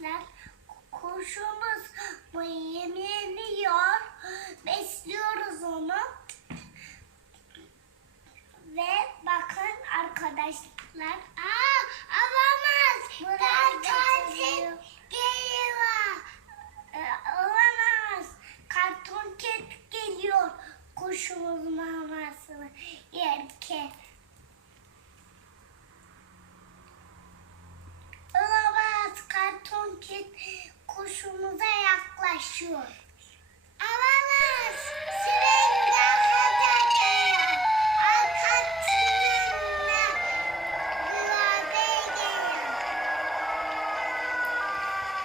arkadaşlar. Yemeğini yiyor. Besliyoruz onu. Ve bakın arkadaşlar. Aa, alamaz. Buraya geliyor. Ee, Olamaz. Karton ket geliyor. Kuşumuz mamasını yerken. Olamaz. Karton ket kuşumuza yaklaşıyor. Olamaz. Sürekli hatırlıyor. Arkasında beraber geliyor.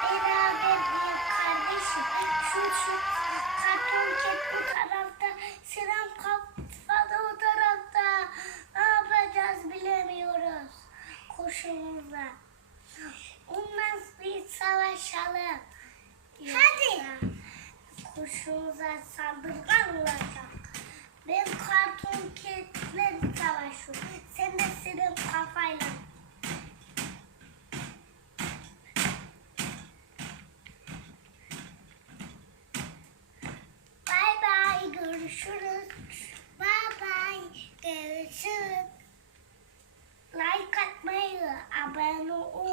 Beraber bir kardeşim. Şu karton ket bu tarafta. Selam kafalı o tarafta. Ne yapacağız bilemiyoruz. Koşumuza. Ondan bir savaşalım. Hadi. Kuşumuza saldırgan olacak. Ben karton ketle savaşıyorum. Sen de senin kafayla. Bay bay görüşürüz. Bay bay görüşürüz. Like atmayı, abone olmayı